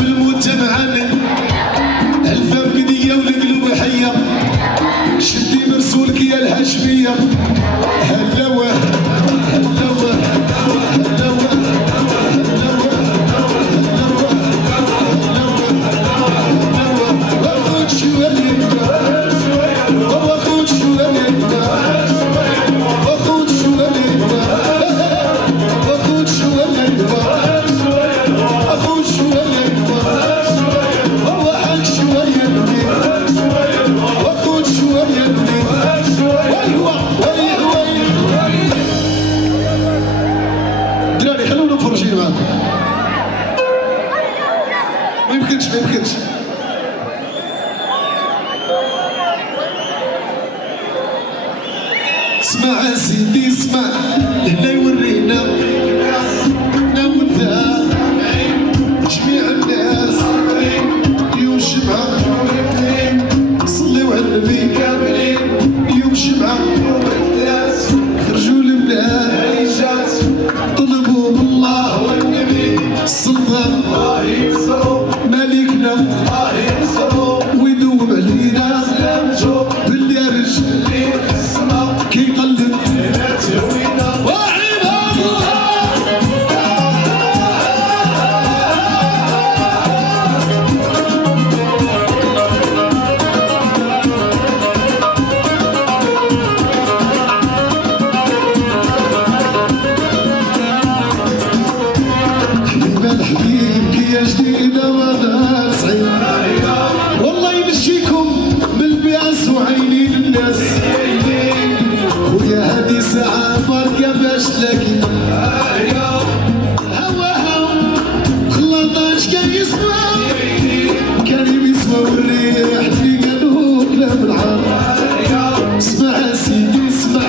بالموت تبعاني الفم قدية والقلوب حية شدي مرسولك يا الهاشمية هلاوة هلاوة هلاوة واخد شوية واخد شوية واخد شوية واخد شوية اخد شوية هو حق شوية واخد شوية وي دراري خلونا مفرجين معاكم ما يمكنش اسمع سيدي اسمع هنا يورينا انا وانت جميع الناس يوم الجمعة صليوا على النبي يوم الجمعة خرجوا البلاد طلبوا من الله السلطان مالكنا ويدوب علينا باللي رجل كيقلب حبيبك يا جديدة وانا سعيد والله يمشيكم بالبياس وعينين الناس ويا هادي ساعة بركة باش تلاقي هواها خلاطاش كان يسمع كريم يسمع والريح اللي قالوه كلام العار اسمع سيدي اسمع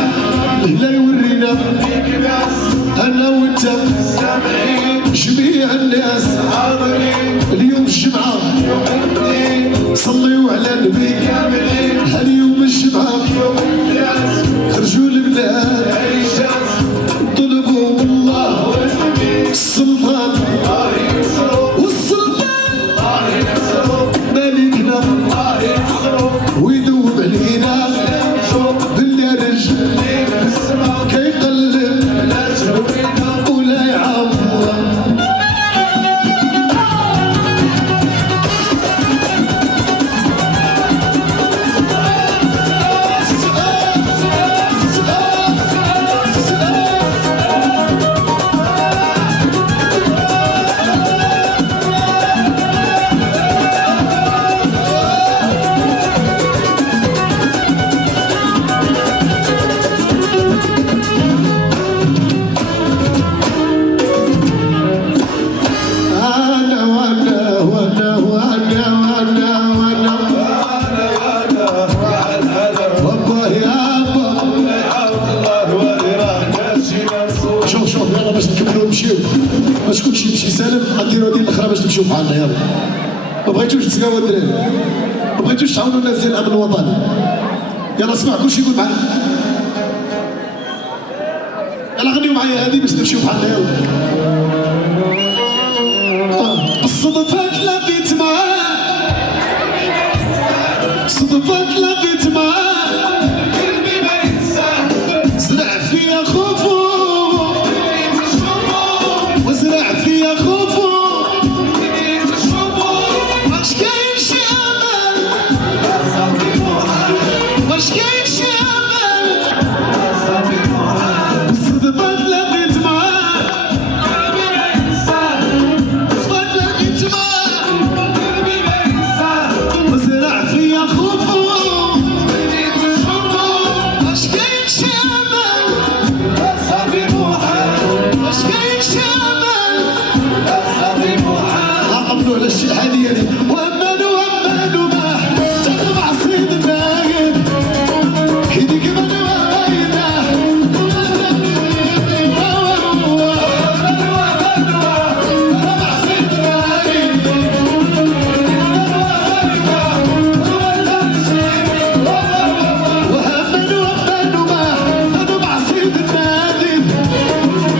الهلا يورينا انا وانت جميع الناس اليوم الجمعة صليوا على النبي هاليوم الجمعة خرجوا البلاد طلبوا من الله السلطان والسلطان مالكنا ويدوب علينا باللي رجل كيقلب ولا يعوض ما تكونش يمشي سالم غنديروا ديال الاخرى باش نمشيو بحالنا يلا ما بغيتوش تسقاو الدراري ما بغيتوش تعاونوا الناس ديال الامن الوطني يلا اسمع كلشي يقول معايا يلا غنيو معايا هذه باش نمشيو بحالنا يلا بالصدفة تلاقيت معاه صدفة تلاقيت معاه زرع فيا خوفو وزرع فيا خوفو واش كاين شي امل واش كاين شي امل الصدفة تلاقيت معاه الصدفة تلاقيت معاه وزرع فيا خوفو واش كاين شي امل واش كاين شي امل عقبلوا على الشي الحالية دي وأمانوا ما تطلع صيد باين هيديك من وايدة تطلع صيد باين وأمانوا ما تطلع صيد باين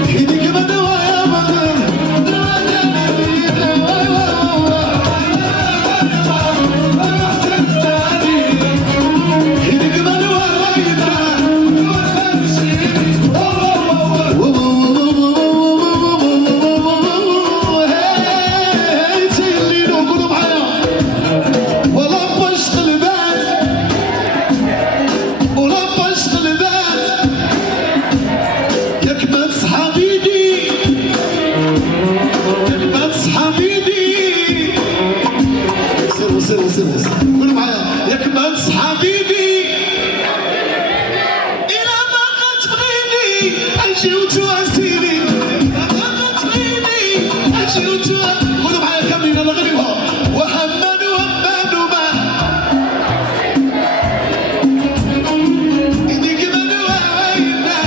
هيديك من وايدة قولوا معايا ياك ما نصح حبيبي إلى ما غتبغيني أجي وتواسيني إلى ما غتبغيني أجي وتواسيني. قولوا معايا كاملين أنا غنيوها وهمان وهمان وما إيديك من وعينا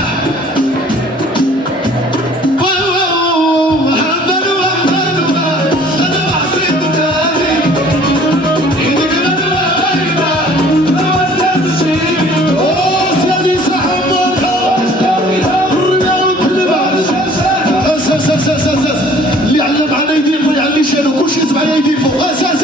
وهمان وهمان وما أنا بعصيت تاني إيديك من وعينا سيدي صاحب اللي علم على يدين ما يعليش انا كلشي تبع يدين فوق اساس